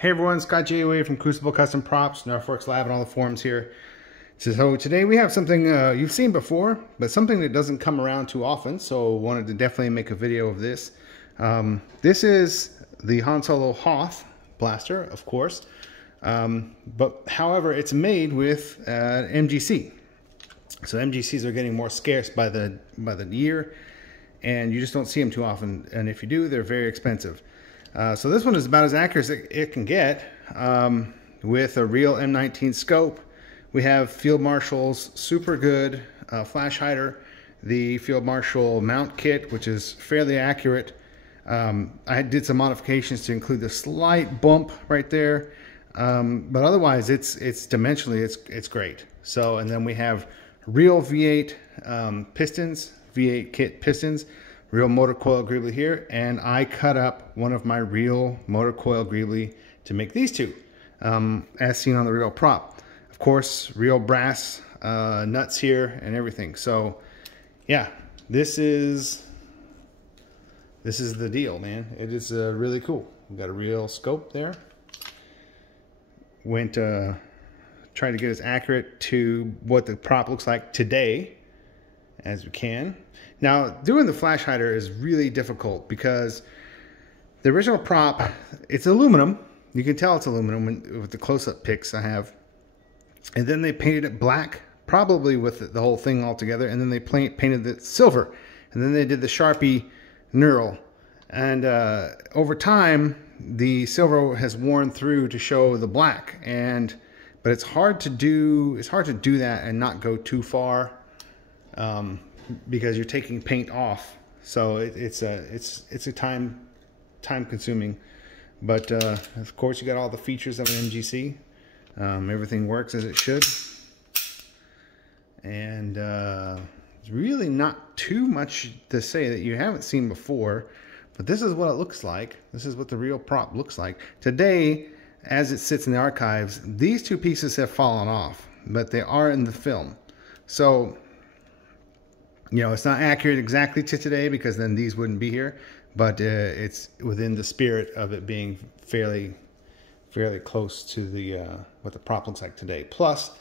Hey everyone, Scott J. Away from Crucible Custom Props, Nerfworks Lab, and all the forums here. So today we have something you've seen before, but something that doesn't come around too often, so wanted to definitely make a video of this. This is the Solo Hoth Blaster, of course, but however, it's made with MGC. So MGCs are getting more scarce by the year, and you just don't see them too often, and if you do, they're very expensive. So this one is about as accurate as it can get with a real M19 scope. We have Field Marshal's super good flash hider, the Field Marshal mount kit, which is fairly accurate. I did some modifications to include the slight bump right there, but otherwise it's dimensionally it's great. So, and then we have real V8 pistons, V8 kit pistons, real motor coil greebly here, and I cut up one of my real motor coil greebly to make these two, as seen on the real prop. Of course, real brass nuts here and everything. So yeah, this is the deal, man. It is really cool. We've got a real scope there. Tried to get as accurate to what the prop looks like today as we can. Now, doing the flash hider is really difficult because the original prop, it's aluminum. You can tell it's aluminum with the close-up pics I have. And then they painted it black, probably with the whole thing all together, and then they painted it silver. And then they did the Sharpie knurl. And over time, the silver has worn through to show the black. But it's hard to do that and not go too far. Because you're taking paint off, so it's a time consuming, but of course you got all the features of an MGC. Everything works as it should, and it's really not too much to say that you haven't seen before, but this is what it looks like. This is what the real prop looks like today. As it sits in the archives, these two pieces have fallen off, but they are in the film. So you know, it's not accurate exactly to today because then these wouldn't be here, but it's within the spirit of it being fairly close to the what the prop looks like today. Plus,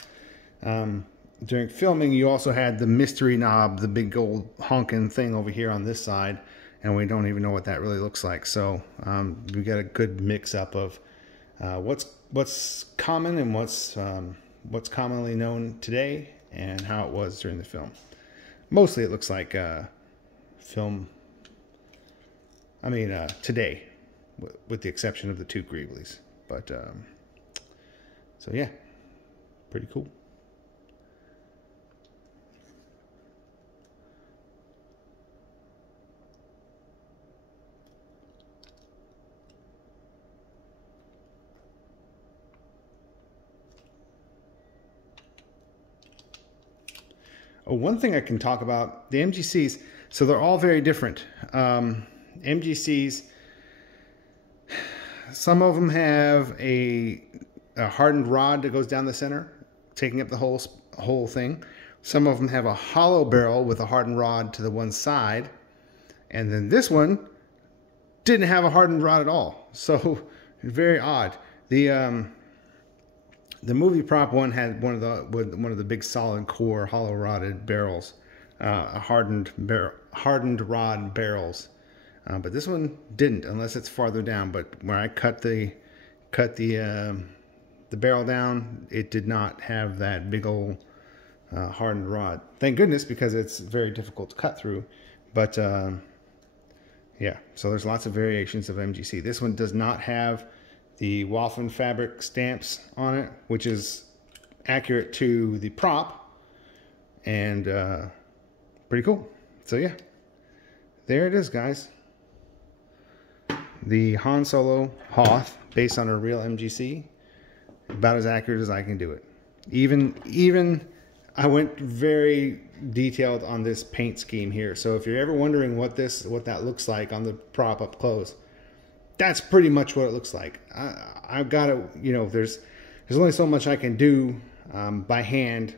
during filming, you also had the mystery knob, the big old honking thing over here on this side, and we don't even know what that really looks like. So we got a good mix up of what's common and what's commonly known today and how it was during the film. Mostly it looks like film, today, with the exception of the two greeblies. But, so yeah, pretty cool. Oh, one thing I can talk about, the MGCs, so they're all very different. MGCs, some of them have a hardened rod that goes down the center, taking up the whole thing. Some of them have a hollow barrel with a hardened rod to the one side. And then this one didn't have a hardened rod at all. So very odd. The movie prop one had one of the big solid core hollow rodded barrels, hardened rod barrels, but this one didn't, unless it's farther down. But when I cut the barrel down, it did not have that big old hardened rod. Thank goodness, because it's very difficult to cut through. But yeah, so there's lots of variations of MGC. This one does not have the Waffen fabric stamps on it, which is accurate to the prop, and pretty cool. So yeah, there it is, guys. The Solo Hoth, based on a real MGC, about as accurate as I can do it. Even I went very detailed on this paint scheme here. So if you're ever wondering what that looks like on the prop up close, that's pretty much what it looks like. I've got to, you know, there's only so much I can do by hand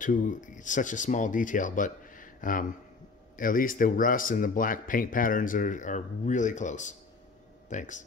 to such a small detail, but at least the rust and the black paint patterns are really close. Thanks.